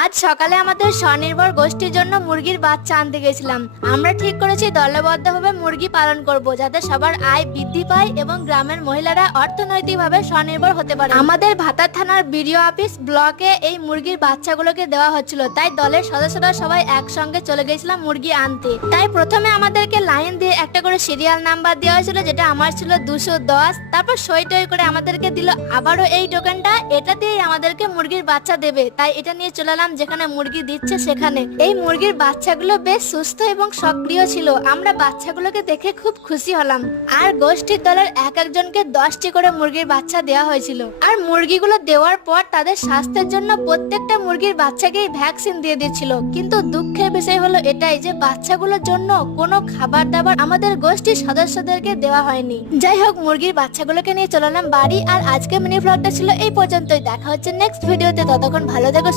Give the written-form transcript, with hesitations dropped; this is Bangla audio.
আজ সকালে আমাদের স্বনির্ভর গোষ্ঠীর জন্য মুরগির বাচ্চা আনতে গেছিলাম। আমরা ঠিক করেছি দলবদ্ধভাবে মুরগি পালন করব, যাতে সবার আয় বৃদ্ধি পায় এবং গ্রামের মহিলারা অর্থনৈতিকভাবে স্বনির্ভর হতে পারে। আমাদের ভাতার থানার বিডিও অফিস ব্লকে এই মুরগির বাচ্চাগুলোকে দেওয়া হচ্ছিল, তাই দলের সদস্যরা সবাই একসঙ্গে চলে গেছিলাম মুরগি আনতে। তাই প্রথমে আমাদেরকে লাইন দিয়ে একটা করে সিরিয়াল নাম্বার দেওয়া হয়েছিল, যেটা আমার ছিল 210। তারপর সই টই করে আমাদেরকে দিল আবারও এই টোকেনটা, এটা দিয়েই আমাদেরকে মুরগির বাচ্চা দেবে। তাই এটা নিয়ে চলে এলাম যেখানে মুরগি দিচ্ছে সেখানে। এই মুরগির বাচ্চাগুলো বেশ সুস্থ এবং সক্রিয় ছিল। আমরা বাচ্চাগুলোকে দেখে খুব খুশি হলাম। আর গোষ্ঠীর দলের এক একজনকে 10টি করে মুরগির বাচ্চা দেওয়া হয়েছিল। আর মুরগিগুলো দেওয়ার পর তাদের স্বাস্থ্যের জন্য প্রত্যেকটা মুরগির বাচ্চাকেই ভ্যাকসিন দিয়ে দিচ্ছিল। কিন্তু দুঃখের বিষয় হলো এটাই যে বাচ্চাগুলোর জন্য কোনো খাবার দাবার আমাদের গোষ্ঠীর সদস্যদেরকে দেওয়া হয়নি। যাই হোক, মুরগির বাচ্চাগুলোকে নিয়ে চলে এলাম বাড়ি। আর আজকে মিনি ব্লগটা ছিল এই পর্যন্তই। দেখা হচ্ছে নেক্সট ভিডিওতে। ততক্ষণ ভালো থেকো।